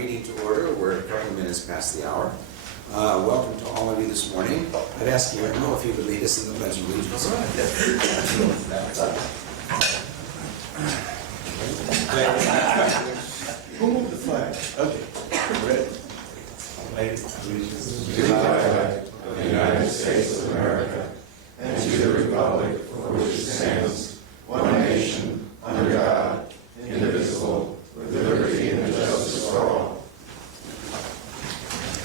meeting to order. We're a couple of minutes past the hour. Welcome to all of you this morning. I'd ask you, if you would lead us in the Pledge of Allegiance. Who moved the flag? Okay. Ready? To the flag of the United States of America and to the republic for which it stands, one nation, under God, indivisible, with liberty and justice for all.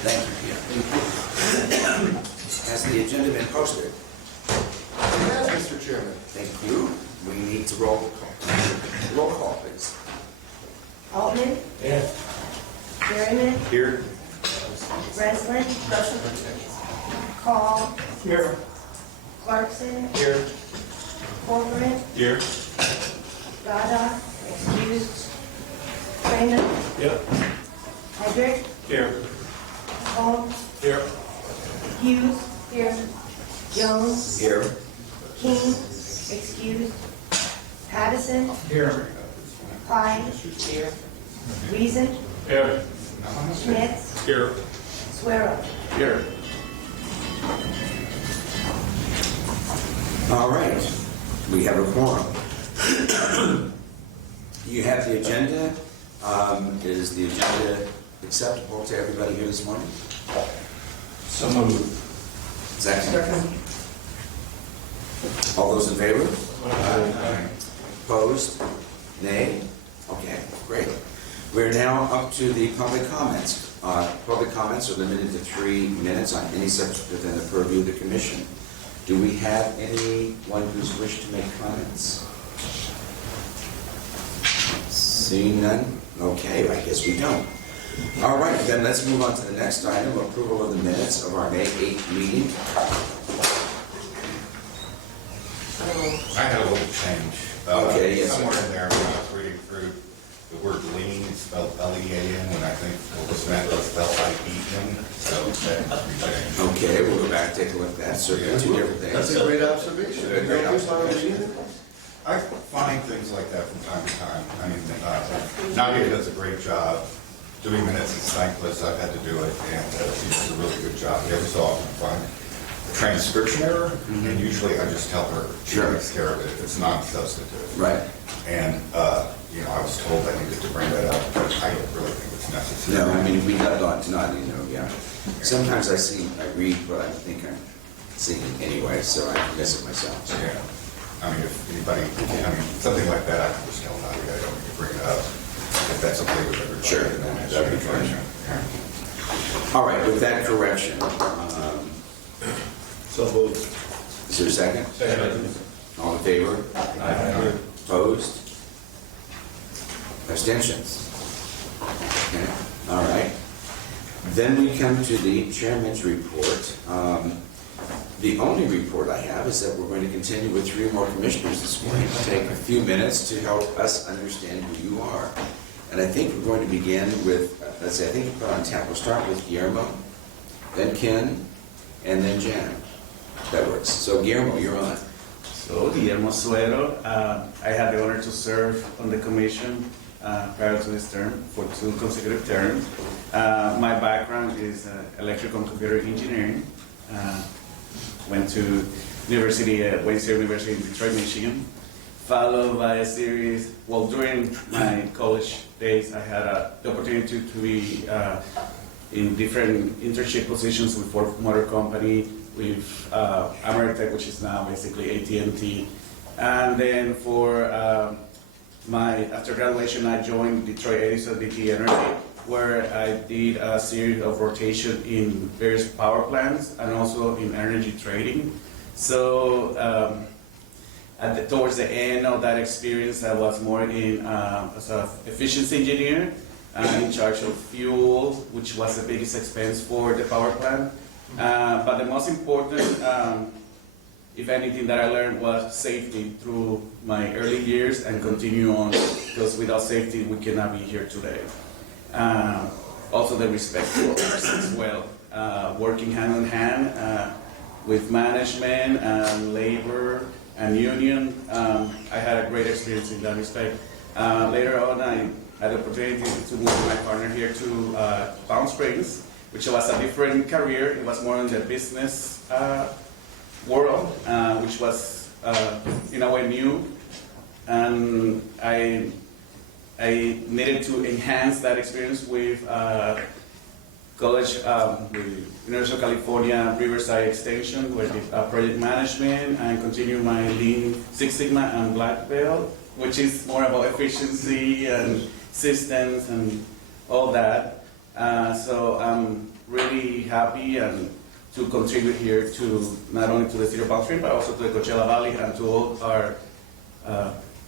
Thank you, Peter. Has the agenda been posted? Yes, Mr. Chairman. Thank you. We need to roll call. Roll call, please. Altman. Yes. Merriman. Here. Breslin. Call. Here. Clarkson. Here. Corcoran. Here. Dada. Excused. Raymond. Yep. Hedrick. Here. Holmes. Here. Hughes. Here. Jones. Here. King. Excused. Pattison. Here. Pye. Here. Reason. Here. Schmitz. Here. Swear. Here. All right. We have a quorum. You have the agenda. Is the agenda acceptable to everybody here this morning? So moved. Second. All those in favor? Aye. Opposed? Nay? Okay, great. We're now up to the public comments. Public comments are limited to 3 minutes on any subject within the purview of the commission. Do we have anyone who's wished to make comments? Seeing none? Okay, I guess we don't. All right, then let's move on to the next item, approval of the minutes of our May 8th meeting. I had a little change. Okay, yes. Somewhere in there, when I was reading through, the word lean is spelled L-E-A-N, and I think what was meant was L-I-E-N, so that changed. Okay, we'll go back, take a look at that. Certainly two different things. That's a great observation. A great observation. I find things like that from time to time. I mean, Nadia does a great job. Doing minutes is thankless, I've had to do it, and she does a really good job. Every so often I find a transcription error, and usually I just tell her, she Sure. takes care of it if it's non-substantive. Right. And, I was told I needed to bring that up, but I don't really think it's necessary. No, I mean, we got on tonight, yeah. Sometimes I read what I think I'm seeing anyway, so I miss it myself. So. Yeah. I mean, if anybody, something like that, I can just tell Nadia, I don't need to bring it up. If that's okay with everybody. Sure, then that'd be fine. Yeah. All right, with that correction, So moved. is there a second? Second. All in favor? Aye. Opposed? Abstentions? Okay, all right. Then we come to the chairman's report. The only report I have is that we're going to continue with 3 more commissioners this morning. It'll take a few minutes to help us understand who you are. And I think we're going to begin with, let's see, I think you put on tap. We'll start with Guillermo, then Ken, and then Jan. That works. So Guillermo, you're on. So, Guillermo Suero, I had the honor to serve on the commission prior to this term for 2 consecutive terms. My background is electrical and computer engineering. Went to Wayne State University in Detroit, Michigan, followed by a series, during my college days, I had the opportunity to be in different internship positions with Ford Motor Company, with Ameritech, which is now basically AT&T. And then after graduation, I joined Detroit Edison DT Energy, where I did a series of rotation in various power plants and also in energy trading. So towards the end of that experience, I was more in as an efficiency engineer, in charge of fuel, which was the biggest expense for the power plant. But the most important, if anything, that I learned was safety through my early years and continue on, because without safety, we cannot be here today. Also the respect for others as well, working hand in hand with management and labor and union. I had a great experience in that respect. Later on, I had the opportunity to move with my partner here to Palm Springs, which was a different career. It was more in the business world, which was in a way new, and I needed to enhance that experience with college, with University of California Riverside Extension, where I did project management, and continue my Lean Six Sigma and Black Belt, which is more about efficiency and systems and all that. So I'm really happy and to contribute here to not only to the city of Palm Springs, but also to the Coachella Valley and to all our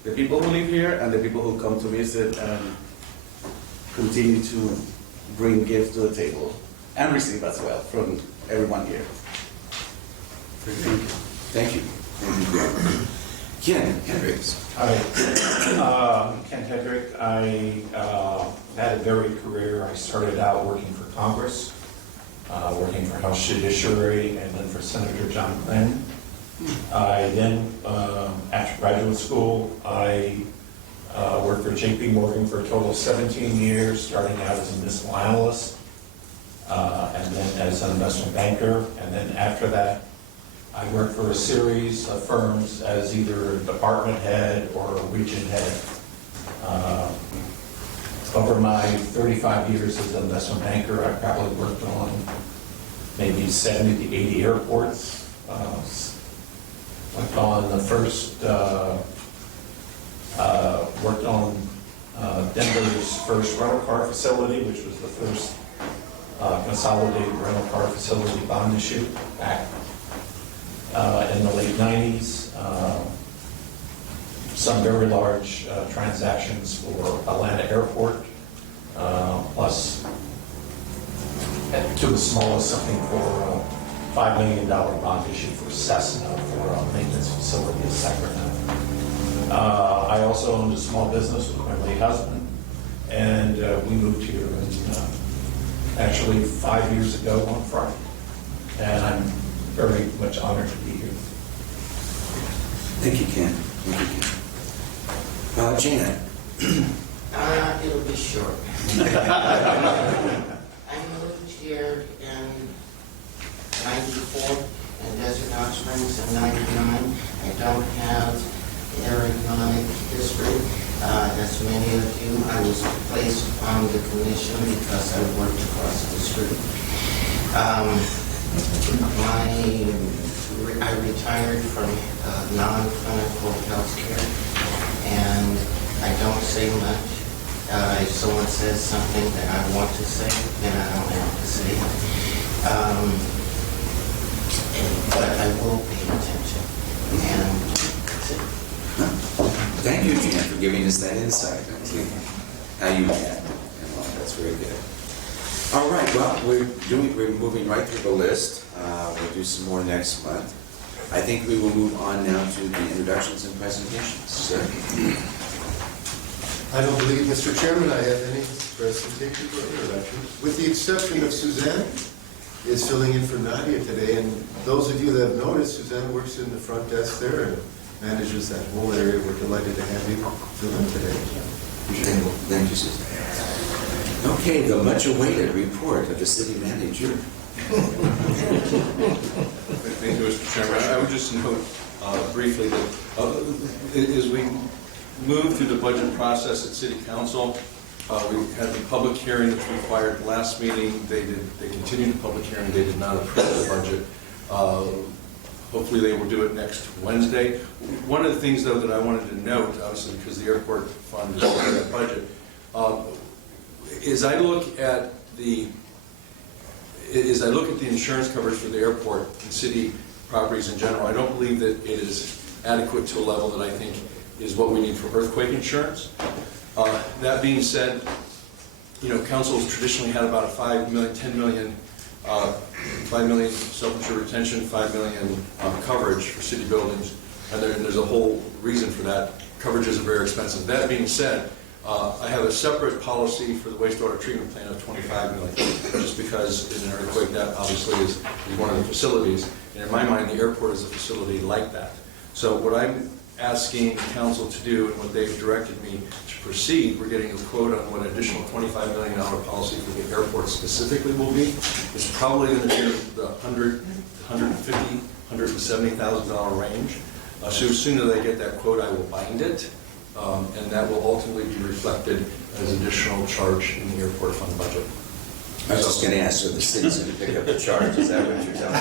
the people who live here and the people who come to visit and continue to bring gifts to the table and receive as well from everyone here. Thank you. Ken Hendricks. Hi, Ken Hedrick. I had a varied career. I started out working for Congress, working for House Judiciary, and then for Senator John Glenn. I then, after graduate school, I worked for J.P. Morgan for a total of 17 years, starting out as a municipal analyst, and then as an investment banker, and then after that, I worked for a series of firms as either a department head or a region head. Over my 35 years as an investment banker, I probably worked on maybe 70 to 80 airports. Worked on the first, worked on Denver's first rental car facility, which was the first consolidated rental car facility bond issue back in the late 90s. Some very large transactions for Atlanta Airport, plus to the smallest, something for a $5 million bond issue for Cessna for a maintenance facility in Sacramento. I also owned a small business with my late husband, and we moved here actually 5 years ago on Friday, and I'm very much honored to be here. Thank you, Ken. Janet. It'll be short. I moved here in 94 and Desert Hot Springs in 99. I don't have aerodynamic history. As many of you, I was placed on the commission because I worked across the street. I retired from non-clinical healthcare, and I don't say much. If someone says something that I want to say, then I don't have to say it. But I will pay attention, and that's it. Thank you, Janet, for giving us that insight into how you met. That's very good. All right, well, we're moving right through the list. We'll do some more next month. I think we will move on now to the introductions and presentations. Sir? I don't believe, Mr. Chairman, I have any presentations or introductions, with the exception of Suzanne is filling in for Nadia today. And those of you that have noticed, Suzanne works in the front desk there and manages that whole area. We're delighted to have you fill in today. Thank you, Susan. Okay, the much-awaited report of the city manager. Thank you, Mr. Chairman. I would just note briefly that as we move through the budget process at City Council, we had the public hearing that's required last meeting. They continued the public hearing. They did not approve the budget. Hopefully they will do it next Wednesday. One of the things, though, that I wanted to note, obviously because the airport fund is part of that budget, is I look at the insurance coverage for the airport and city properties in general, I don't believe that it is adequate to a level that I think is what we need for earthquake insurance. That being said, you know, council has traditionally had about a 5 million, 10 million, 5 million self-insured retention, 5 million coverage for city buildings, and there's a whole reason for that. Coverages are very expensive. That being said, I have a separate policy for the wastewater treatment plant of 25 million, just because in an earthquake that obviously is one of the facilities, and in my mind the airport is a facility like that. So what I'm asking council to do and what they've directed me to proceed, we're getting a quote on what an additional $25 million policy for the airport specifically will be. It's probably going to be the $100,000, $150,000, $170,000 range. So as soon as I get that quote, I will bind it, and that will ultimately be reflected as additional charge in the airport fund budget. I was just going to ask, so the city's going to pick up the charge, is that what you're telling me?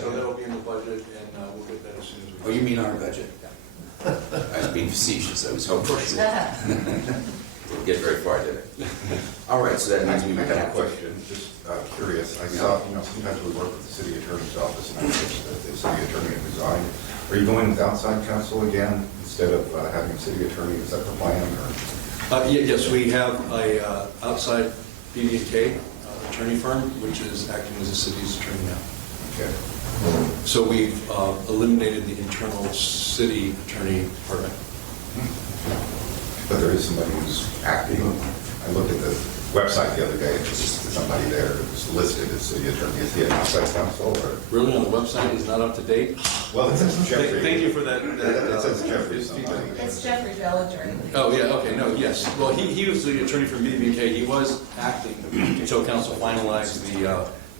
So that'll be in the budget, and we'll get that as soon as we. Oh, you mean our budget? I was being facetious, I was hoping. Didn't get very far, did it? All right, so that means we I might got a have question, just curious. I saw, sometimes we work with the city attorney's office, and I noticed that the city attorney had resigned. Are you going with outside counsel again, instead of having a city attorney? Is that the plan, or? Yes, we have a outside BB&K attorney firm, which is acting as the city's attorney now. Okay. So we've eliminated the internal city attorney department. But there is somebody who's acting. I looked at the website the other day, and there's somebody there who was listed as city attorney. Is he an outside counsel, or? Really, on the website is not up to date? Well, it says Jeffrey. Thank you for that. It says Jeffrey somebody. It's Jeffrey Bellinger. Oh, yeah, okay, no, yes. Well, he was the attorney from BB&K. He was acting until council finalized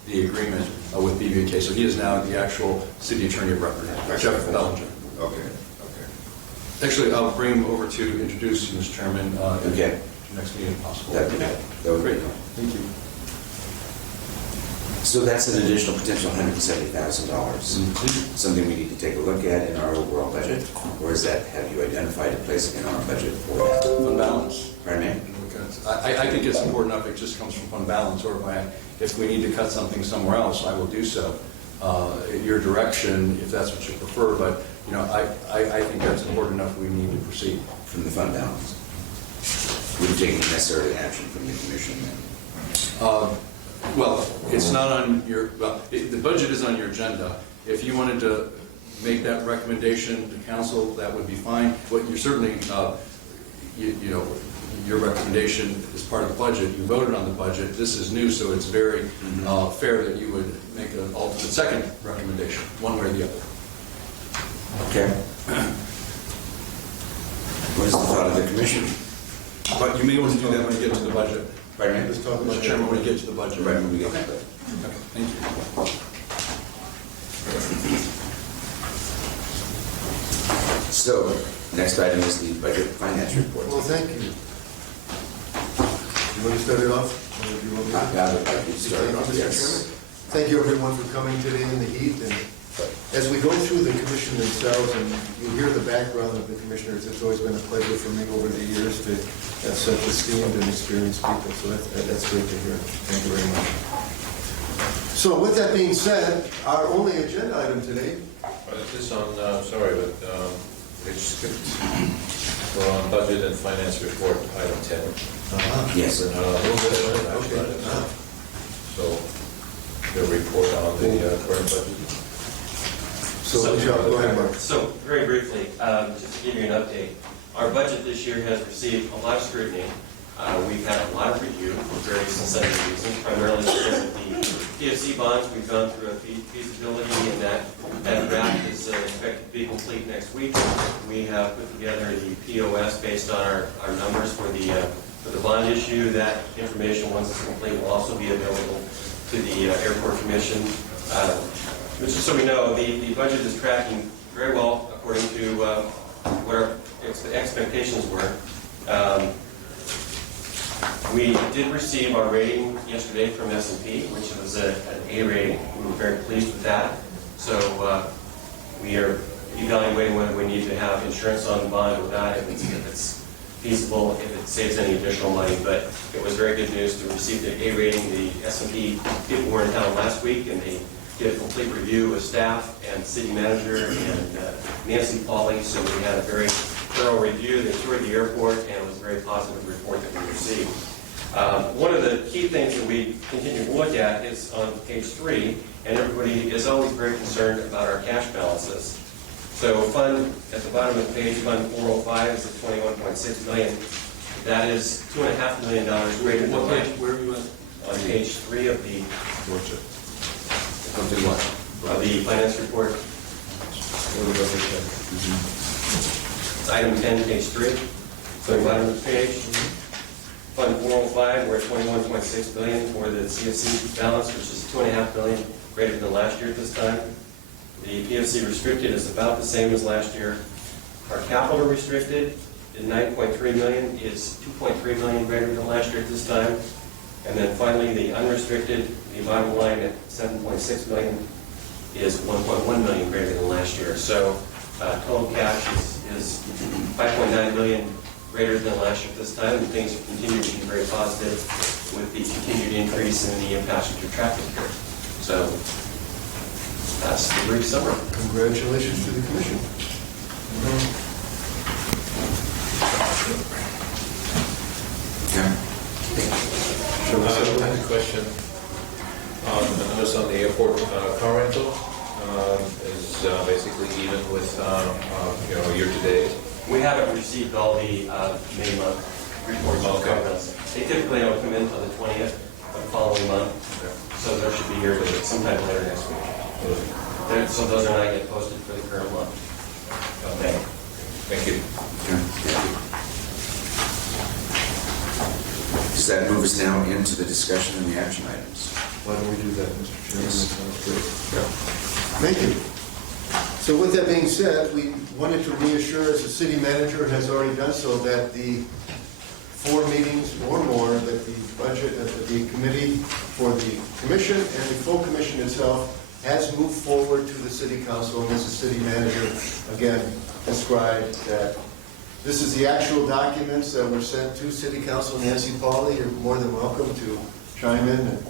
the agreement with BB&K. So he is now the actual city attorney of record, Jeff Bellinger. Okay. Actually, I'll bring him over to introduce you, Mr. Chairman, Okay. to next meeting if possible. That would be Great, great. thank you. So that's an additional potential $170,000. Something we need to take a look at in our overall budget? Or is that, have you identified a place in our budget for that? Fund balance. Pardon me? I think it's important enough if it just comes from fund balance, or if we need to cut something somewhere else, I will do so. Your direction, if that's what you prefer, but I think that's important enough, we need to proceed. From the fund balance? Wouldn't take any necessary action from the commission then? Well, it's not on your, the budget is on your agenda. If you wanted to make that recommendation to council, that would be fine. But you're certainly, your recommendation is part of the budget. You voted on the budget. This is new, so it's very fair that you would make an alternate second recommendation, one way or the other. Okay. What is the thought of the commission? But you may want to do that when you get to the budget. Pardon me? Let's talk about Mr. Chairman, when you get to the budget. Right when we get Okay. to it. Okay, thank you. So, next item is the budget finance report. Well, thank you. You want to start it off? Or do you want me to? I would like to start Thank you, off, Mr. yes. Chairman. Thank you, everyone, for coming today in the heat. And as we go through the commission themselves, and you hear the background of the commissioners, it's always been a pleasure for me over the years to have such esteemed and experienced people. So that's great to hear. Thank you very much. So with that being said, our only agenda item today. This on, sorry, but it skipped. We're on budget and finance report, item 10. Yes. Okay. So, the report on the current budget. So, Michelle, go ahead, Mark. So, very briefly, just to give you an update, our budget this year has received a lot of scrutiny. We've had a lot of review for various and sundry reasons, primarily because of the PFC bonds. We've gone through a feasibility, and that draft is expected to be complete next week. We have put together the POS based on our numbers for the bond issue. That information, once it's complete, will also be available to the Airport Commission. Just so we know, the budget is tracking very well according to what our expectations were. We did receive our rating yesterday from S&P, which was an A rating. We were very pleased with that. So we are evaluating whether we need to have insurance on the bond or not, if it's feasible, if it saves any additional money. But it was very good news to receive the A rating. The S&P people were in town last week, and they did a complete review with staff and city manager and Nancy Pauley. So we had a very thorough review. They toured the airport, and it was a very positive report that we received. One of the key things that we continue to look at is on page 3, and everybody is always very concerned about our cash balances. So fund, at the bottom of the page, Fund 405 is at $21.6 million. That is $2.5 million greater than Where are you at? on page 3 of the Something what? finance report. Where are we going? It's item 10, page 3. So bottom of the page. Fund 405, we're at 21.6 billion for the CFC balance, which is 2.5 billion greater than last year at this time. The PFC restricted is about the same as last year. Our capital restricted at 9.3 million is 2.3 million greater than last year at this time. And then finally, the unrestricted, the bottom line at 7.6 million is 1.1 million greater than last year. So total cash is 5.9 million greater than last year at this time, and things continue to be very positive with the continued increase in the passenger traffic here. So that's the brief summary. Congratulations to the commission. Yeah. I have a question. I noticed on the airport car rental is basically even with, year-to-date. We haven't received all the May month reports on Okay. comments. They typically don't come in until the 20th of the following month, so those should be here sometime later next week. So those are not yet posted for the current month. Okay. Thank you. Does that move us now into the discussion and the action items? Why don't we do that, Mr. Chairman? That sounds great. Thank you. So with that being said, we wanted to reassure, as the city manager has already done so, that the 4 meetings or more, that the budget, that the committee for the commission and the full commission itself has moved forward to the city council, and as the city manager, again, described that this is the actual documents that were sent to City Council. Nancy Pauley, you're more than welcome to chime in. And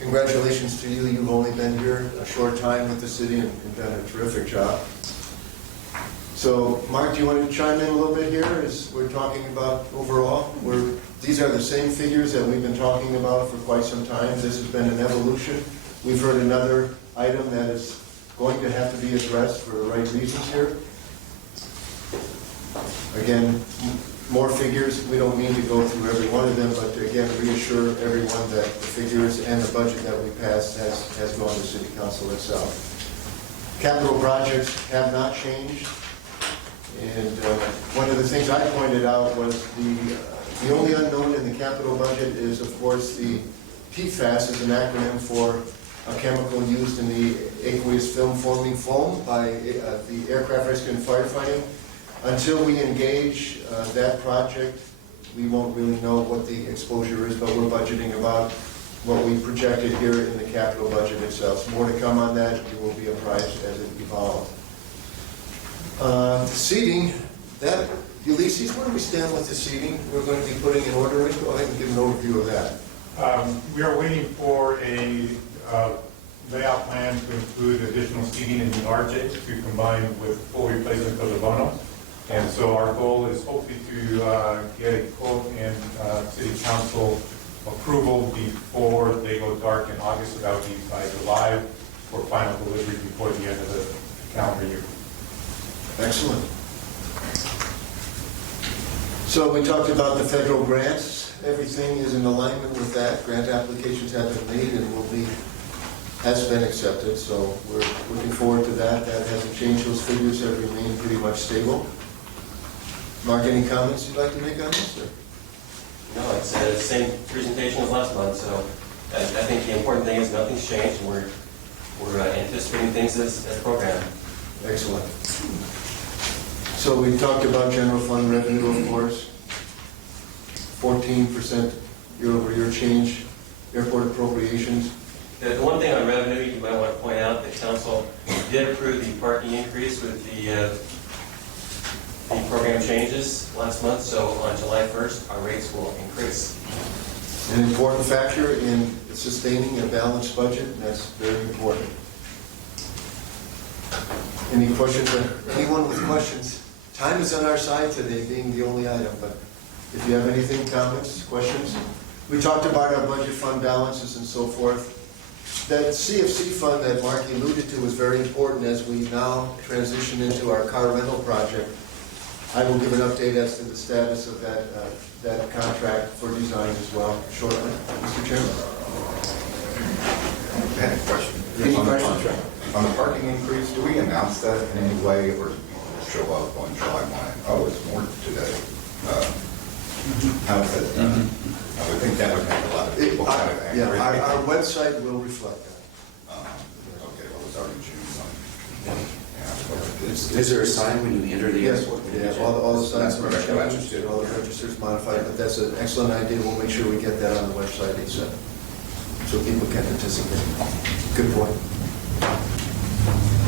congratulations to you. You've only been here a short time with the city and done a terrific job. So, Mark, do you want to chime in a little bit here as we're talking about overall? These are the same figures that we've been talking about for quite some time. This has been an evolution. We've heard another item that is going to have to be addressed for the right reasons here. Again, more figures. We don't mean to go through every one of them, but to again reassure everyone that the figures and the budget that we passed has gone to City Council itself. Capital projects have not changed. And one of the things I pointed out was the only unknown in the capital budget is, of course, the PFAS is an acronym for a chemical used in the aqueous film forming foam by the aircraft rescue and firefighting. Until we engage that project, we won't really know what the exposure is, but we're budgeting about what we projected here in the capital budget itself. So more to come on that. You will be apprised as it evolves. Seating, Ulysses, where do we stand with the seating? We're going to be putting an order in. Go ahead and give an overview of that. We are waiting for a layout plan to include additional seating in the RJ to combine with full replacement of the Bono. And so our goal is hopefully to get a quote and city council approval before they go dark in August, so that would be by July for final delivery before the end of the calendar year. Excellent. So we talked about the federal grants. Everything is in alignment with that. Grant applications have been made and has been accepted. So we're looking forward to that. That hasn't changed. Those figures have remained pretty much stable. Mark, any comments you'd like to make on this? Or? No, it's the same presentation as last month, so I think the important thing is nothing's changed, and we're anticipating things as programmed. Excellent. So we talked about general fund revenue, of course. 14% year-over-year change. Airport appropriations. The one thing on revenue you might want to point out, the council did approve the parking increase with the program changes last month, so on July 1st, our rates will increase. An important factor in sustaining a balanced budget, and that's very important. Any questions? Anyone with questions? Time is on our side today, being the only item, but if you have anything, comments, questions? We talked about our budget fund balances and so forth. That CFC fund that Mark alluded to is very important as we now transition into our car rental project. I will give an update as to the status of that contract for design as well shortly. Mr. Chairman. I had a question. Any On the questions? contract. On the parking increase, do we announce that in any way, or show up on July 1, oh, it's more today. How is that done? I would think that would make a lot of people kind of angry. Yeah, our website will reflect that. Okay, well, it's already June 1. Yeah. Is there a sign when you enter the Yes, airport? yeah, all the signs are That's correct. changed, all the registers modified, but that's an excellent idea. We'll make sure we get that on the website ASAP, so people can anticipate. Good point.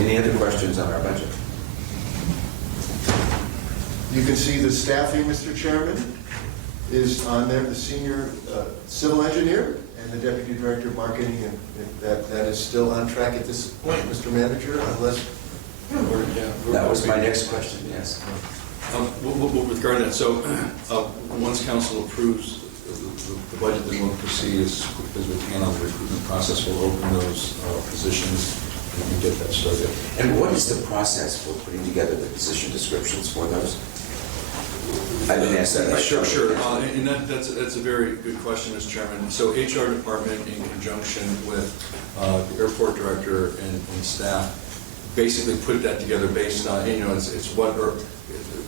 Any other questions on our budget? You can see the staffing, Mr. Chairman, is on there, the senior civil engineer and the deputy director of marketing, and that is still on track at this point, Mr. Manager, unless That was my next question, yes. With regard to that, so once council approves the budget, then we'll proceed as quickly as we can on the recruitment process. We'll open those positions and get that started. And what is the process for putting together the position descriptions for those? I didn't ask that. Sure. And that's a very good question, Mr. Chairman. So HR department, in conjunction with the airport director and staff, basically put that together based on, it's what are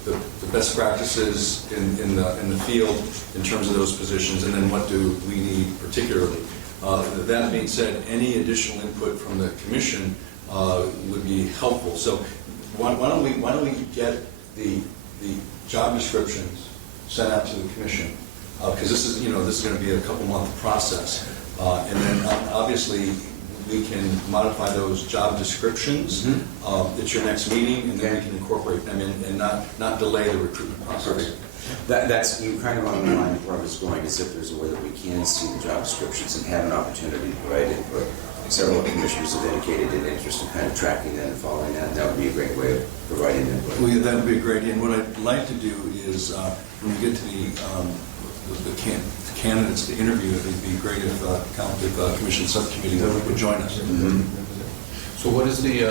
the best practices in the field in terms of those positions, and then what do we need particularly. That being said, any additional input from the commission would be helpful. So why don't we get the job descriptions sent out to the commission, because this is going to be a couple-month process, and then obviously we can modify those job descriptions at your next meeting, and then we can incorporate them in and not delay the recruitment process. That's you kind of on the line where I was going, is if there's a way that we can see the job descriptions and have an opportunity to provide input. Several commissioners have indicated an interest in kind of tracking that and following that. That would be a great way of providing input. Well, yeah, that would be great. And what I'd like to do is, when we get to the candidates to interview, it would be great if the commission subcommittee would join us. So what is the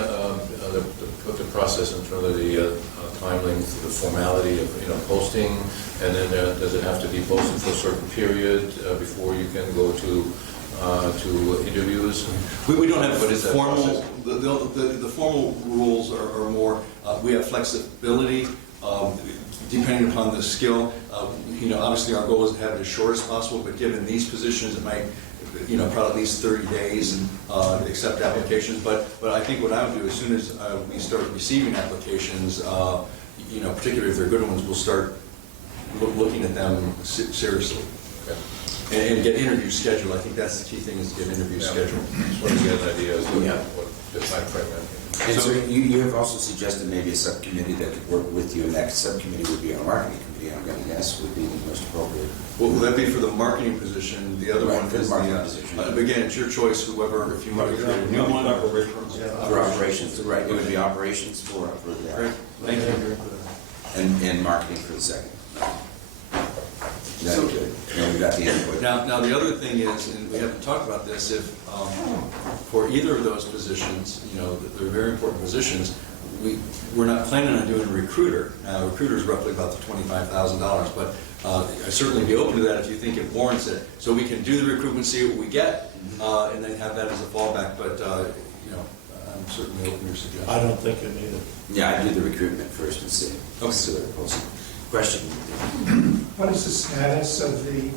process in terms of the time length, the formality of posting, and then does it have to be posted for a certain period before you can go to interviews? We don't have What is that formal, process? the formal rules are more, we have flexibility depending upon the skill. Obviously our goal is to have it as short as possible, but given these positions, it might, probably at least 30 days and accept applications. But I think what I would do, as soon as we start receiving applications, particularly if they're good ones, we'll start looking at them seriously. Okay. And get interviews scheduled. I think that's the key thing, is to get interviews scheduled. Just want to get an idea as to Yeah. what the time frame is. And so you have also suggested maybe a subcommittee that could work with you, and that subcommittee would be our marketing committee, I'm going to guess would be the most appropriate. Well, will that be for the marketing position? The other Right, one for the is marketing position. Again, it's your choice, whoever, if you want to create a new one. For operations, right, it would be operations for that. Great, thank you. And marketing for the second. That's good. And we got the input. Now the other thing is, and we haven't talked about this, if for either of those positions, they're very important positions, we're not planning on doing a recruiter. Now, a recruiter is roughly about the $25,000, but I'd certainly be open to that if you think it warrants it. So we can do the recruitment, see what we get, and then have that as a fallback, but, I'm certainly open to your suggestion. I don't think you need it. Yeah, I do the recruitment first and see. Okay. See what it posted. Question? What is the status of the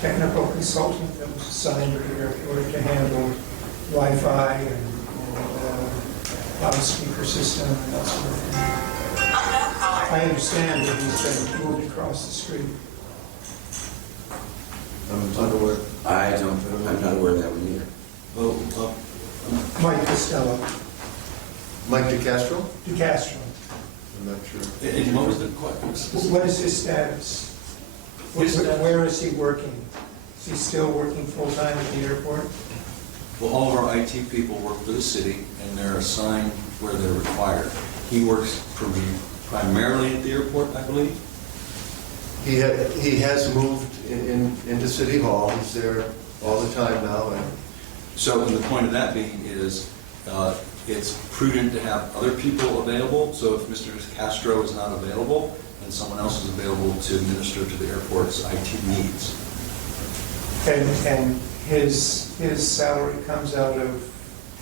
technical consultant that was assigned to the airport to handle Wi-Fi and loudspeaker system and that sort of thing? I understand that he's been moved across the street. I'm unaware. I'm not aware of that one either. Well, Mike Costello, Mike DeCastro? DeCastro. I'm not sure. and what was the question? What is his status? Where is he working? Is he still working full-time at the airport? Well, all of our IT people work for the city, and they're assigned where they're required. He works primarily at the airport, I believe. He has moved into City Hall. He's there all the time now. And So, and the point of that being is, it's prudent to have other people available. So if Mr. Castro is not available, then someone else is available to administer to the airport's IT needs. And his salary comes out of,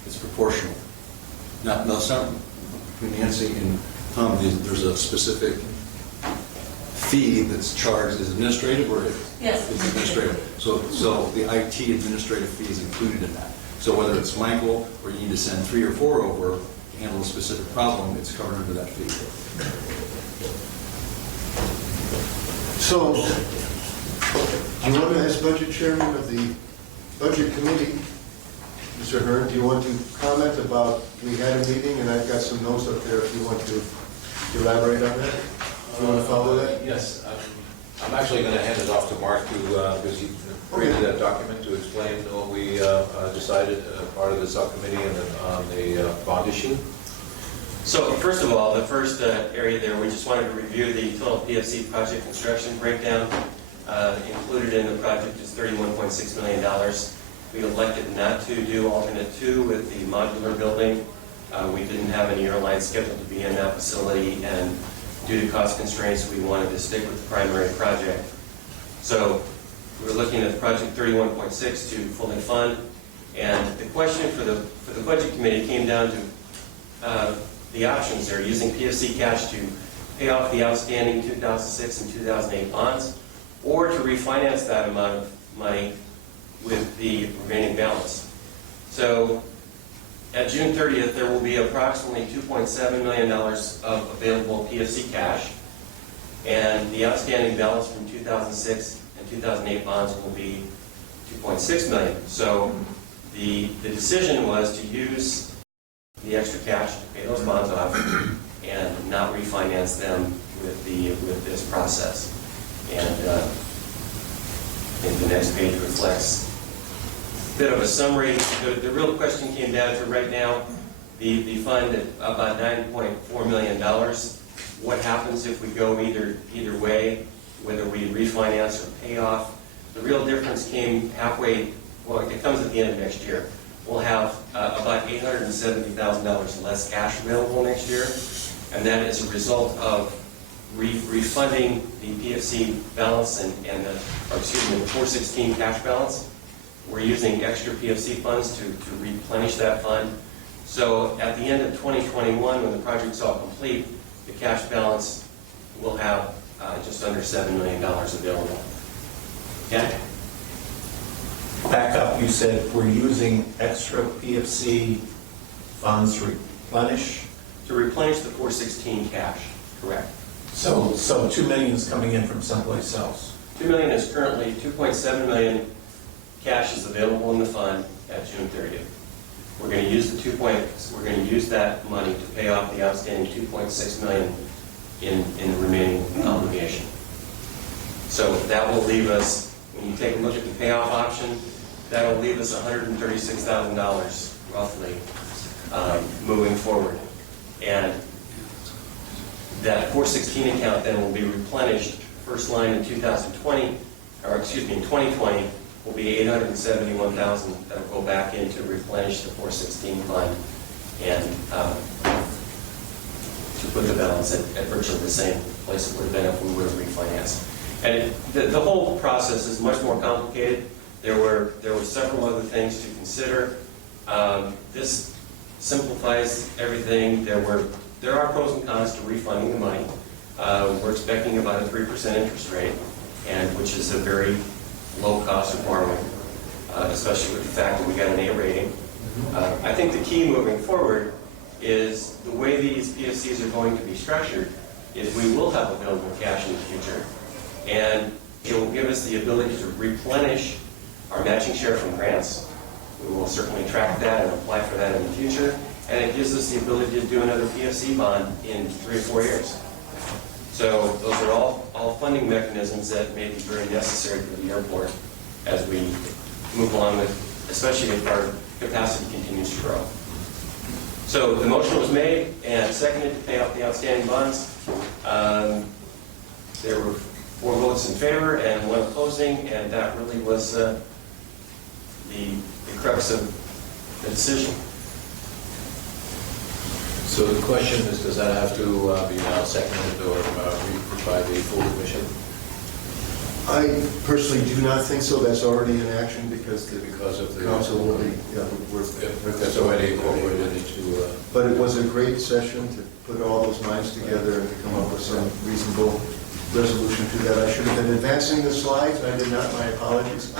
It's proportional. Now, it's not between Nancy and There's a specific fee that's charged as administrative, or Yes. it's administrative? So the IT administrative fee is included in that. So whether it's Michael, or you need to send 3 or 4 over to handle a specific problem, it's covered under that fee. So, do you want to, as budget chairman of the budget committee, Mr. Hearn, do you want to comment about, we had a meeting and I've got some notes up there if you want to elaborate on that? Do you want to follow that? Yes, I'm actually going to hand it off to Mark to, because he created that document to explain what we decided part of the subcommittee on the bond issue. So first of all, the first area there, we just wanted to review the total PFC project construction breakdown. Included in the project is $31.6 million. We elected not to do alternate 2 with the modular building. We didn't have any airlines scheduled to be in that facility, and due to cost constraints, we wanted to stick with the primary project. So we're looking at project 31.6 to fully fund, and the question for the budget committee came down to the options there, using PFC cash to pay off the outstanding 2006 and 2008 bonds, or to refinance that amount of money with the remaining balance. So at June 30th, there will be approximately $2.7 million of available PFC cash, and the outstanding balance from 2006 and 2008 bonds will be $2.6 million. So the decision was to use the extra cash to pay those bonds off and not refinance them with this process. And I think the next page reflects a bit of a summary. The real question came down to right now, the fund at about $9.4 million. What happens if we go either way, whether we refinance or pay off? The real difference came halfway, well, it comes at the end of next year. We'll have about $870,000 less cash available next year, and that is a result of refunding the PFC balance and the 416 cash balance. We're using extra PFC funds to replenish that fund. So at the end of 2021, when the project's all complete, the cash balance will have just under $7 million available. Okay? Back up, you said we're using extra PFC funds to replenish? To replenish the 416 cash, correct. So 2 million is coming in from someplace else? 2 million is currently, 2.7 million cash is available in the fund at June 30th. We're going to use we're going to use that money to pay off the outstanding 2.6 million in the remaining obligation. So that will leave us, when you take a look at the payoff option, that will leave us $136,000 roughly moving forward. And that 416 account then will be replenished. First line in 2020, or excuse me, in 2020 will be $871,000 that will go back in to replenish the 416 fund and to put the balance at virtually the same place it would have been if we would have refinanced. And the whole process is much more complicated. There were several other things to consider. This simplifies everything. There are pros and cons to refunding the money. We're expecting about a 3% interest rate, and which is a very low cost of borrowing, especially with the fact that we got an A rating. I think the key moving forward is the way these PFCs are going to be structured is we will have available cash in the future, and it will give us the ability to replenish our matching share from grants. We will certainly track that and apply for that in the future, and it gives us the ability to do another PFC bond in 3 or 4 years. So those are all funding mechanisms that may be very necessary for the airport as we move along with, especially if our capacity continues to grow. So the motion was made and seconded to pay off the outstanding bonds. There were 4 votes in favor and 1 opposing, and that really was the crux of the decision. So the question is, does that have to be now seconded or by the full commission? I personally do not think so. That's already in action because the Because of the, council will be, that's already incorporated into, But it was a great session to put all those minds together and to come up with some reasonable resolution to that. I should have been advancing the slides, and I did not. My apologies.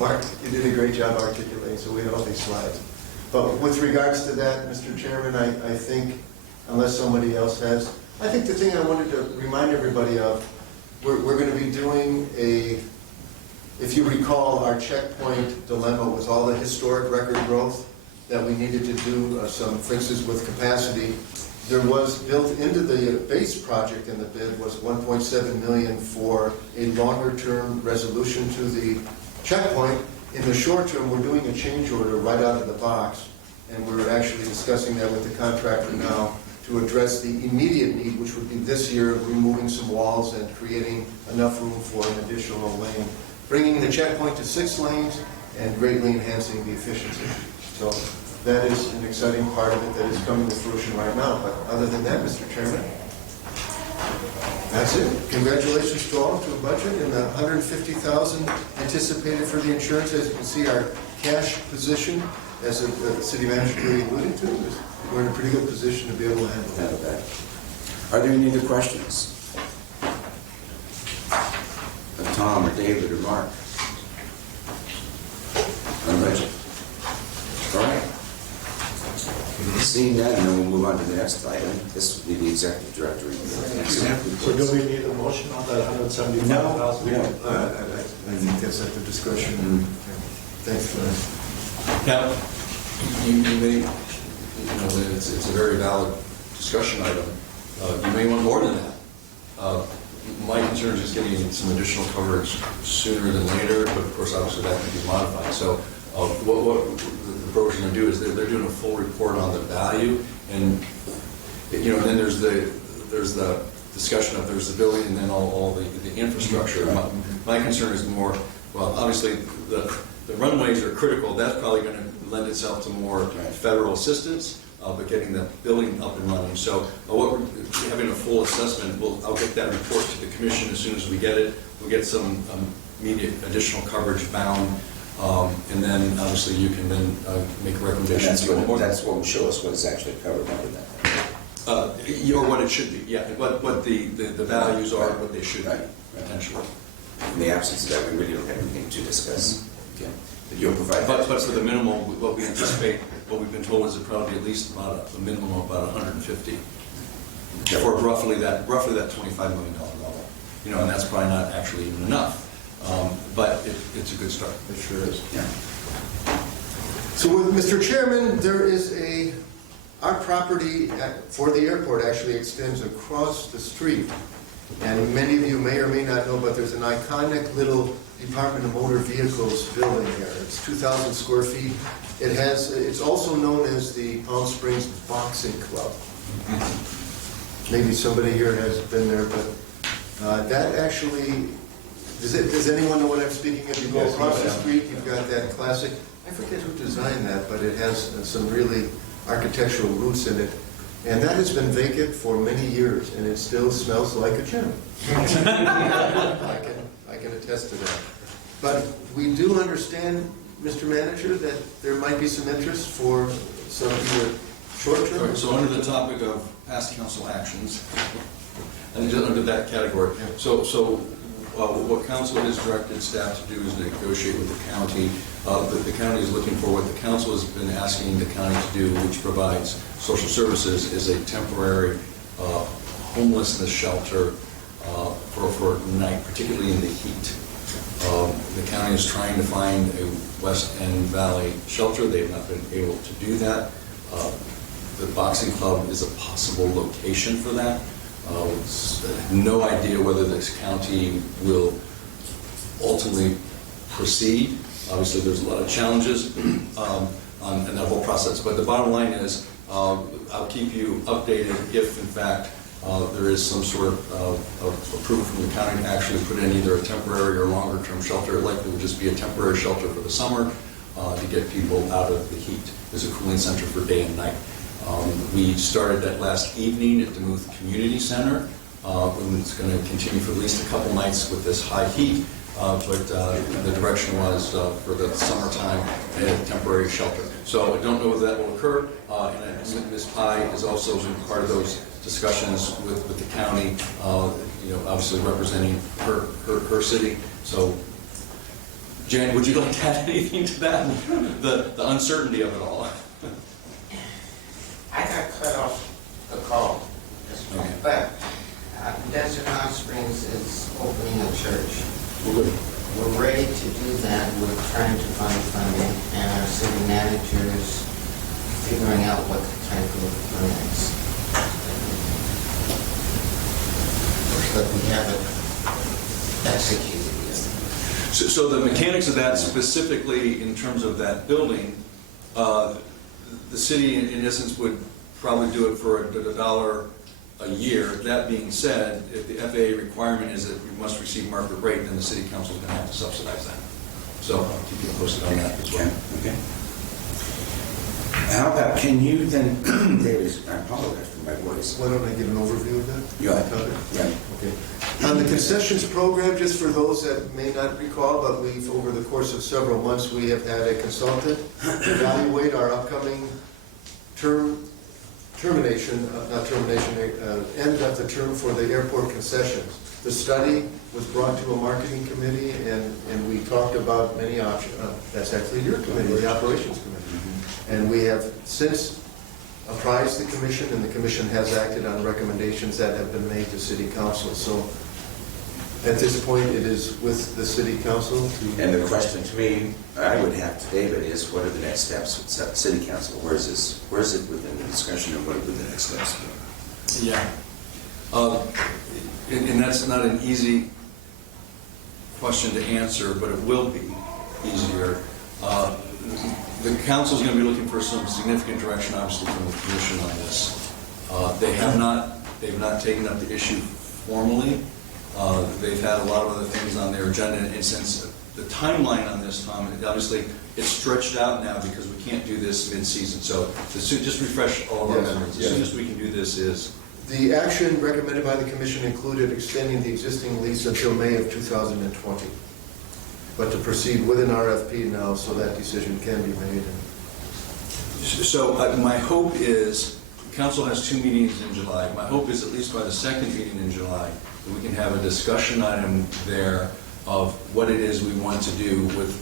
Mark, you did a great job articulating, so we have all these slides. But with regards to that, Mr. Chairman, I think, unless somebody else has, I think the thing I wanted to remind everybody of, we're going to be doing if you recall, our checkpoint dilemma was all the historic record growth that we needed to do some fixes with capacity. There was built into the base project in the bid was $1.7 million for a longer-term resolution to the checkpoint. In the short term, we're doing a change order right out of the box, and we're actually discussing that with the contractor now to address the immediate need, which would be this year of removing some walls and creating enough room for an additional lane, bringing the checkpoint to 6 lanes and greatly enhancing the efficiency. So that is an exciting part of it that is coming to fruition right now. But other than that, Mr. Chairman, that's it. Congratulations to all to a budget and the $150,000 anticipated for the insurance. As you can see, our cash position, as the city manager really alluded to, is we're in a pretty good position to be able to handle that. Are there any other questions? Of Tom or David or Mark? On the budget? All right. Seeing that, and then we'll move on to the next item. This will be the executive director. So do we need a motion on that $175,000? No, we don't. I think that's at the discretion. Thanks for that. Now, you may, it's a very valid discussion item. You may want more than that. My concern is just getting some additional coverage sooner than later, but of course, obviously, that can be modified. So what the broker's going to do is they're doing a full report on the value, and then there's the discussion of there's the building and then all the infrastructure. My concern is more, well, obviously, the runways are critical. That's probably going to lend itself to more federal assistance, but getting the building up and running. So having a full assessment, I'll get that report to the commission as soon as we get it. We'll get some immediate additional coverage bound, and then obviously you can then make a recommendation. That's what will show us what is actually covered under that. Or what it should be, yeah. What the values are, what they should be, potentially. In the absence of that, we really don't have anything to discuss. Okay. But you'll provide that. But for the minimal, what we anticipate, what we've been told is it probably at least about a minimum of about 150 for roughly that $25 million level. And that's probably not actually even enough. But it's a good start. It sure is. Yeah. So with Mr. Chairman, our property for the airport actually extends across the street. And many of you may or may not know, but there's an iconic little Department of Motor Vehicles building there. It's 2,000 square feet. It's also known as the Palm Springs Boxing Club. Maybe somebody here has been there, but that actually, does anyone know what I'm speaking of? You go across the street, you've got that classic, I forget who designed that, but it has some really architectural roots in it. And that has been vacant for many years, and it still smells like a gym. I can attest to that. But we do understand, Mr. Manager, that there might be some interest for some either short-term. All right, so under the topic of past council actions, and just under that category, so what council has directed staff to do is negotiate with the county. The county is looking for what the council has been asking the county to do, which provides social services, is a temporary homelessness shelter for night, particularly in the heat. The county is trying to find a West End Valley shelter. They have not been able to do that. The boxing club is a possible location for that. No idea whether this county will ultimately proceed. Obviously, there's a lot of challenges in that whole process. But the bottom line is, I'll keep you updated if, in fact, there is some sort of approval from the county to actually put in either a temporary or longer-term shelter. It likely would just be a temporary shelter for the summer to get people out of the heat. There's a cooling center for day and night. We started that last evening at Duluth Community Center. and it's going to continue for at least a couple nights with this high heat. But the direction was for the summertime, a temporary shelter. So I don't know whether that will occur, and Ms. Pye has also been part of those discussions with the county, obviously representing her city. So, Jan, would you like to add anything to that? The uncertainty of it all. I got cut off the call, Okay. but Desert Hot Springs is opening a church. Well, good. We're ready to do that. We're trying to find funding, and our city manager is figuring out what type of grants. But we haven't executed yet. So the mechanics of that, specifically in terms of that building, the city, in essence, would probably do it for $1 a year. That being said, if the FAA requirement is that you must receive market rate, then the city council is going to have to subsidize that. So I'll keep you posted on that as well. Okay. How about, can you then, David, I apologize for my voice. Why don't I give an overview of that? Yeah. Okay. On the concessions program, just for those that may not recall, but we've, over the course of several months, we have had a consultant evaluate our upcoming end of the term for the airport concessions. The study was brought to a marketing committee, and we talked about many options. That's actually your committee, the operations committee. And we have since apprised the commission, and the commission has acted on recommendations that have been made to city council. So at this point, it is with the city council to... And the question to me, I would have to David, is what are the next steps with city council? Where is it within the discussion, and what are the next steps? Yeah. And that's not an easy question to answer, but it will be easier. The council's going to be looking for some significant direction, obviously, from the commission on this. They've not taken up the issue formally. They've had a lot of other things on their agenda, and since the timeline on this, Tom, obviously, it's stretched out now because we can't do this mid-season. So just refresh all of our memories. As soon as we can do this is... The action recommended by the commission included extending the existing lease until May of 2020, but to proceed with an RFP now so that decision can be made. So my hope is, the council has 2 meetings in July. My hope is at least by the second meeting in July, that we can have a discussion item there of what it is we want to do with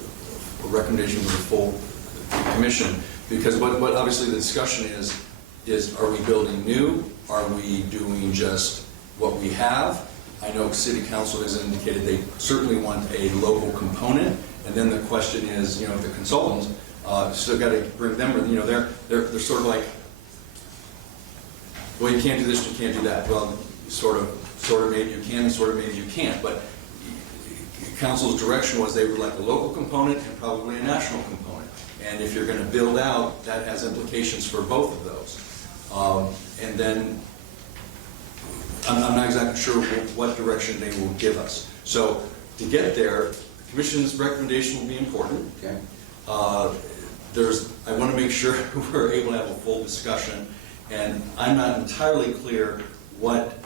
a recommendation for the full commission. Because what obviously the discussion is are we building new? Are we doing just what we have? I know city council has indicated they certainly want a local component, and then the question is, the consultants still got to bring them. They're sort of like, well, you can't do this, you can't do that. Well, sort of maybe you can, and sort of maybe you can't. But council's direction was they would like a local component and probably a national component. And if you're going to build out, that has implications for both of those. And then I'm not exactly sure what direction they will give us. So to get there, the commission's recommendation will be important. Okay. I want to make sure we're able to have a full discussion, and I'm not entirely clear what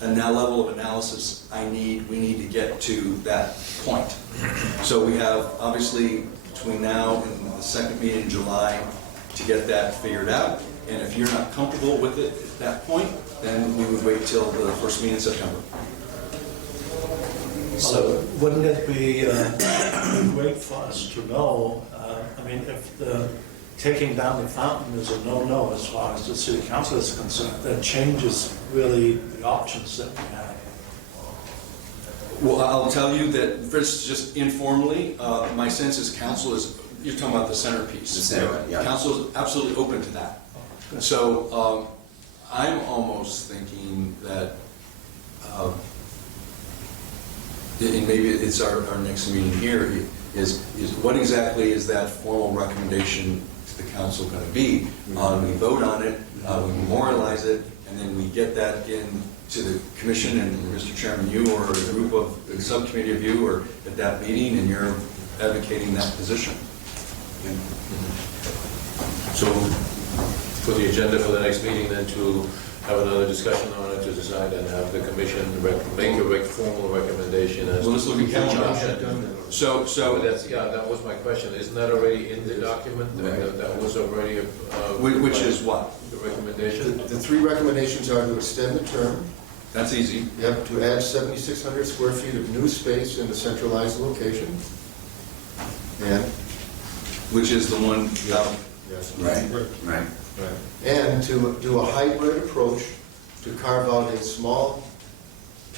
level of analysis we need to get to that point. So we have, obviously, between now and the second meeting in July to get that figured out. And if you're not comfortable with it at that point, then we would wait till the first meeting in September. So wouldn't it be great for us to know, if the taking down the fountain is a no-no as far as the city council is concerned, that changes really the options that we have. Well, I'll tell you that, first, just informally, my sense is council is, you're talking about the centerpiece. The center, yeah. Council is absolutely open to that. So I'm almost thinking that, and maybe it's our next meeting here, is what exactly is that formal recommendation to the council going to be? We vote on it, we memorialize it, and then we get that in to the commission, and Mr. Chairman, you or a group of, a subcommittee of you are at that meeting, and you're advocating that position. So for the agenda for the next meeting, then to have another discussion on it to decide and have the commission make a formal recommendation as to Well, let's look at which calendar. option. So, So that's, yeah, that was my question. Isn't that already in the document? That was already, which is what? the recommendation? The three recommendations are to extend the term, That's easy. yep, to add 7,600 square feet of new space in a centralized location, and, Which is the one, yes, Right, right. and to do a hybrid approach to carve out a small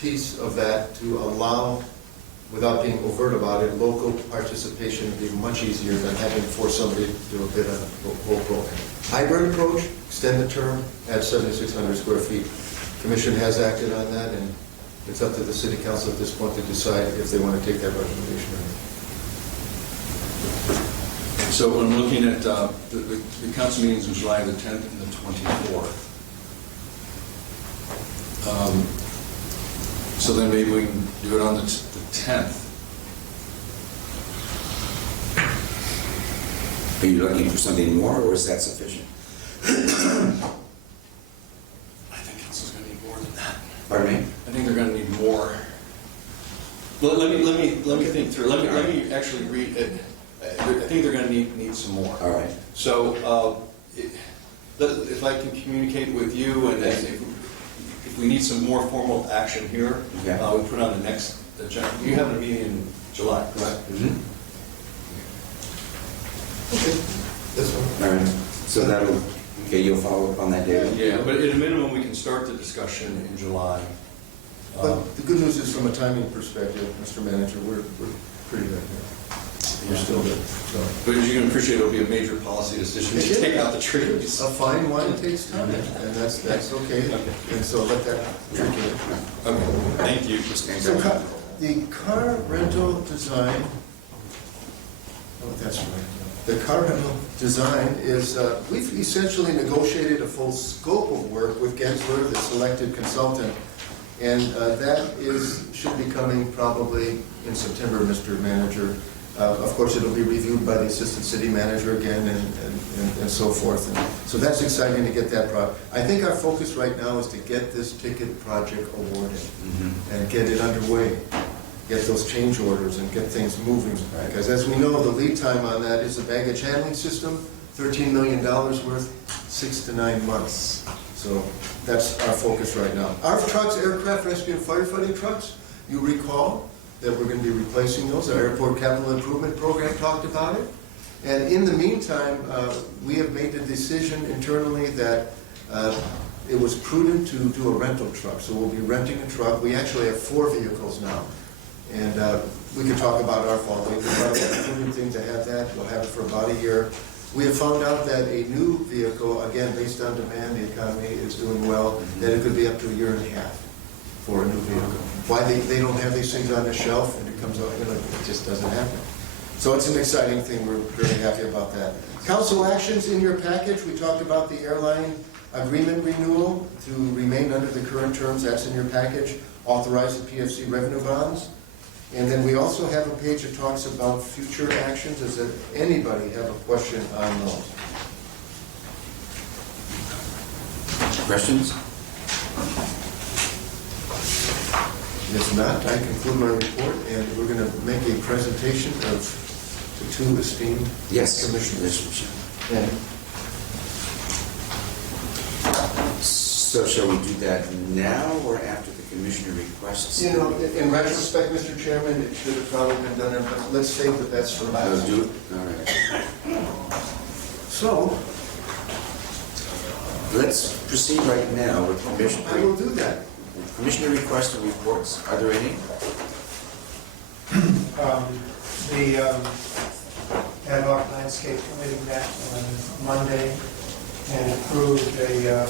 piece of that to allow, without being overt about it, local participation would be much easier than having to force somebody to do a bid on the whole program. Hybrid approach, extend the term, add 7,600 square feet. Commission has acted on that, and it's up to the city council at this point to decide if they want to take that recommendation or not. so when I'm looking at the council meetings in July the 10th and the 24th. So then maybe we can do it on the 10th. Are you looking for something more, or is that sufficient? I think council's going to need more than that. Pardon me? I think they're going to need more. Let me think through. Let me actually read it. I think they're going to need some more. All right. So if I can communicate with you, and if we need some more formal action here, Okay. we put on the next agenda. You have a meeting in July, correct? Mhm. Okay, this one. All right, so that'll, okay, you'll follow up on that, David? Yeah, but at a minimum, we can start the discussion in July. But the good news is, from a timing perspective, Mr. Manager, we're pretty good here. We're still good, so. But as you can appreciate, it'll be a major policy decision to take out the trees. A fine wine takes time, and that's okay, and so let that drink it. Okay, thank you. So the car rental design, oh, that's right. The car rental design is, we've essentially negotiated a full scope of work with Gensler, the selected consultant, and that should be coming probably in September, Mr. Manager. Of course, it'll be reviewed by the assistant city manager again and so forth. And so that's exciting to get that project. I think our focus right now is to get this ticket project awarded and get it underway, get those change orders and get things moving. Because as we know, the lead time on that is the baggage handling system, $13 million worth, 6 to 9 months. So that's our focus right now. Our trucks, aircraft rescue and firefighting trucks, you recall that we're going to be replacing those. Our airport capital improvement program talked about it. And in the meantime, we have made the decision internally that it was prudent to do a rental truck. So we'll be renting a truck. We actually have 4 vehicles now. And we can talk about our fault. We thought it was a prudent thing to have that. We'll have it for about a year. We have found out that a new vehicle, again, based on demand, the economy is doing well, that it could be up to a year and a half for a new vehicle. Why they don't have these things on the shelf and it comes out, it just doesn't happen. So it's an exciting thing. We're very happy about that. Council actions in your package. We talked about the airline agreement renewal to remain under the current terms. That's in your package. Authorize the PFC revenue bonds. And then we also have a page that talks about future actions. Does anybody have a question on those? Questions? If not, I conclude my report, and we're going to make a presentation of the 2 esteemed commissioners. Yeah. So shall we do that now or after the commissioner requests? You know, in retrospect, Mr. Chairman, it should have probably been done, but let's save the best for I'll last. do it, all right. So, Let's proceed right now with commissioner. I will do that. Commissioner requests and reports, are there any? The ad hoc landscape committee met on Monday and approved a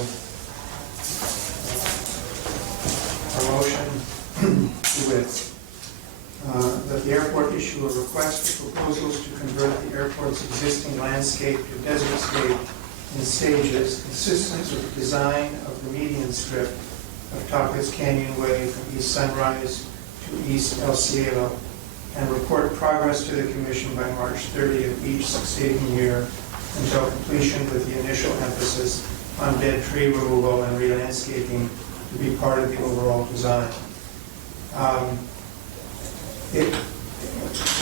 motion that the airport issue a request for proposals to convert the airport's existing landscape to desert-scape in stages consistent with the design of the median strip of Tacos Canyon Way from East Sunrise to East El Cielo, and report progress to the Commission by March 30 of each succeeding year until completion, with the initial emphasis on dead tree removal and re-landscaping to be part of the overall design.